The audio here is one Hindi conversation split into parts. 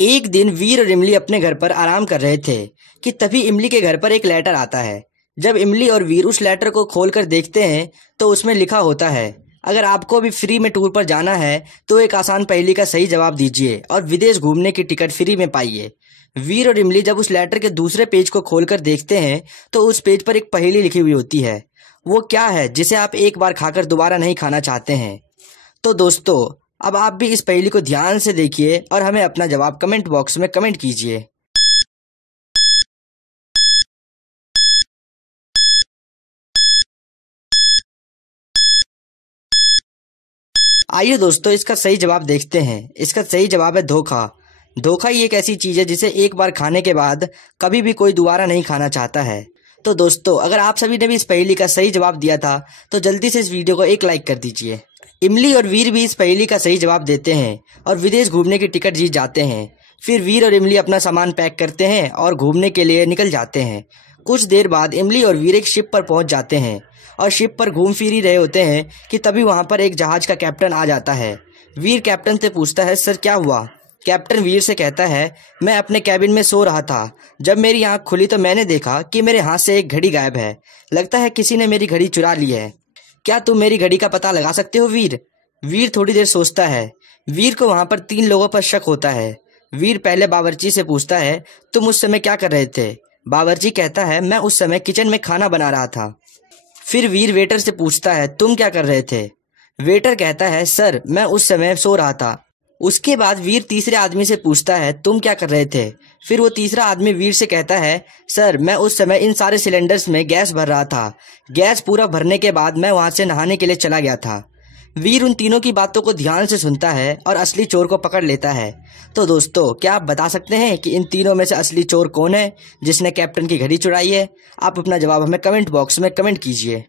एक दिन वीर और इमली अपने घर पर आराम कर रहे थे कि तभी इमली के घर पर एक लेटर आता है। जब इमली और वीर उस लेटर को खोलकर देखते हैं तो उसमें लिखा होता है, अगर आपको भी फ्री में टूर पर जाना है तो एक आसान पहेली का सही जवाब दीजिए और विदेश घूमने की टिकट फ्री में पाइए। वीर और इमली जब उस लेटर के दूसरे पेज को खोलकर देखते हैं तो उस पेज पर एक पहेली लिखी हुई होती है। वो क्या है जिसे आप एक बार खाकर दोबारा नहीं खाना चाहते हैं? तो दोस्तों, अब आप भी इस पहेली को ध्यान से देखिए और हमें अपना जवाब कमेंट बॉक्स में कमेंट कीजिए। आइए दोस्तों, इसका सही जवाब देखते हैं। इसका सही जवाब है धोखा। धोखा ही एक ऐसी चीज है जिसे एक बार खाने के बाद कभी भी कोई दोबारा नहीं खाना चाहता है। तो दोस्तों, अगर आप सभी ने भी इस पहेली का सही जवाब दिया था तो जल्दी से इस वीडियो को एक लाइक कर दीजिए। इमली और वीर भी इस पहेली का सही जवाब देते हैं और विदेश घूमने की टिकट जीत जाते हैं। फिर वीर और इमली अपना सामान पैक करते हैं और घूमने के लिए निकल जाते हैं। कुछ देर बाद इमली और वीर एक शिप पर पहुंच जाते हैं और शिप पर घूम फिर ही रहे होते हैं कि तभी वहां पर एक जहाज का कैप्टन आ जाता है। वीर कैप्टन से पूछता है, सर क्या हुआ? कैप्टन वीर से कहता है, मैं अपने कैबिन में सो रहा था। जब मेरी आंख खुली तो मैंने देखा कि मेरे हाथ से एक घड़ी गायब है। लगता है किसी ने मेरी घड़ी चुरा ली है। क्या तुम मेरी घड़ी का पता लगा सकते हो वीर? वीर थोड़ी देर सोचता है। वीर को वहां पर 3 लोगों पर शक होता है। वीर पहले बावर्ची से पूछता है, तुम उस समय क्या कर रहे थे? बावर्ची कहता है, मैं उस समय किचन में खाना बना रहा था। फिर वीर वेटर से पूछता है, तुम क्या कर रहे थे? वेटर कहता है, सर मैं उस समय सो रहा था। उसके बाद वीर तीसरे आदमी से पूछता है, तुम क्या कर रहे थे? फिर वो तीसरा आदमी वीर से कहता है, सर मैं उस समय इन सारे सिलेंडर्स में गैस भर रहा था। गैस पूरा भरने के बाद मैं वहां से नहाने के लिए चला गया था। वीर उन तीनों की बातों को ध्यान से सुनता है और असली चोर को पकड़ लेता है। तो दोस्तों, क्या आप बता सकते हैं कि इन तीनों में से असली चोर कौन है जिसने कैप्टन की घड़ी चुराई है? आप अपना जवाब हमें कमेंट बॉक्स में कमेंट कीजिए।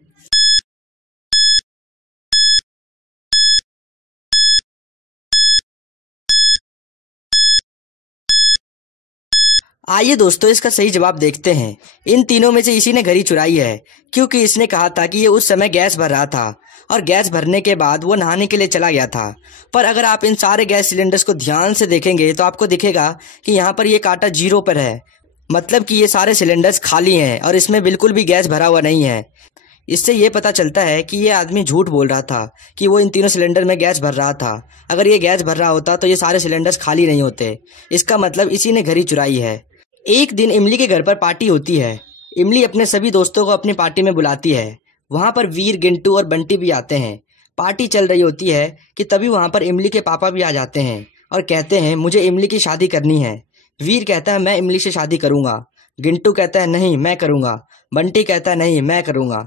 आइए दोस्तों, इसका सही जवाब देखते हैं। इन तीनों में से इसी ने घड़ी चुराई है, क्योंकि इसने कहा था कि ये उस समय गैस भर रहा था और गैस भरने के बाद वो नहाने के लिए चला गया था। पर अगर आप इन सारे गैस सिलेंडर्स को ध्यान से देखेंगे तो आपको दिखेगा कि यहाँ पर ये कांटा 0 पर है। मतलब कि ये सारे सिलेंडर्स खाली हैं और इसमें बिल्कुल भी गैस भरा हुआ नहीं है। इससे ये पता चलता है कि ये आदमी झूठ बोल रहा था कि वो इन तीनों सिलेंडर में गैस भर रहा था। अगर ये गैस भर रहा होता तो ये सारे सिलेंडर्स खाली नहीं होते। इसका मतलब इसी ने घड़ी चुराई है। एक दिन इमली के घर पर पार्टी होती है। इमली अपने सभी दोस्तों को अपनी पार्टी में बुलाती है। वहां पर वीर, गिंटू और बंटी भी आते हैं। पार्टी चल रही होती है कि तभी वहां पर इमली के पापा भी आ जाते हैं और कहते हैं, मुझे इमली की शादी करनी है। वीर कहता है, मैं इमली से शादी करूंगा। गिंटू कहता है, नहीं मैं करूंगा। बंटी कहता है, नहीं मैं करूंगा।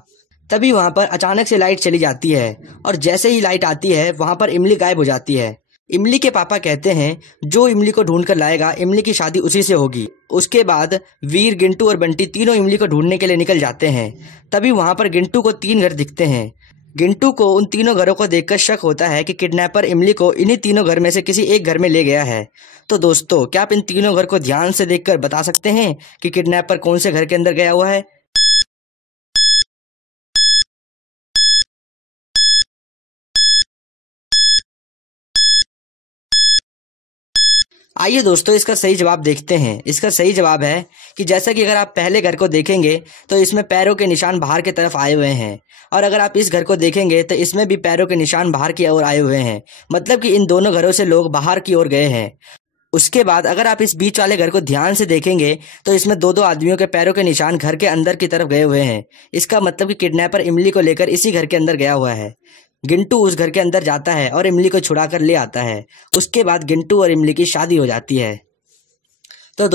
तभी वहां पर अचानक से लाइट चली जाती है और जैसे ही लाइट आती है वहां पर इमली गायब हो जाती है। इमली के पापा कहते हैं, जो इमली को ढूंढ कर लाएगा इमली की शादी उसी से होगी। उसके बाद वीर, गिंटू और बंटी तीनों इमली को ढूंढने के लिए निकल जाते हैं। तभी वहां पर गिंटू को 3 घर दिखते हैं। गिंटू को उन तीनों घरों को देखकर शक होता है कि किडनैपर इमली को इन्हीं तीनों घर में से किसी एक घर में ले गया है। तो दोस्तों, क्या आप इन तीनों घर को ध्यान से देखकर बता सकते हैं कि किडनैपर कौन से घर के अंदर गया हुआ है? आइए दोस्तों, इसका सही जवाब देखते हैं। इसका सही जवाब है कि जैसा कि अगर आप पहले घर को देखेंगे तो इसमें पैरों के निशान बाहर की तरफ आए हुए हैं और अगर आप इस घर को देखेंगे तो इसमें भी पैरों के निशान बाहर की ओर आए हुए हैं। मतलब कि इन दोनों घरों से लोग बाहर की ओर गए हैं। उसके बाद अगर आप इस बीच वाले घर को ध्यान से देखेंगे तो इसमें 2-2 आदमियों के पैरों के निशान घर के अंदर की तरफ गए हुए हैं। इसका मतलब कि किडनैपर इमली को लेकर इसी घर के अंदर गया हुआ है। गिंटू उस घर के अंदर जाता है और इमली को छुड़ा कर ले आता है। उसके बाद गिंटू और इमली की शादी हो जाती है। तो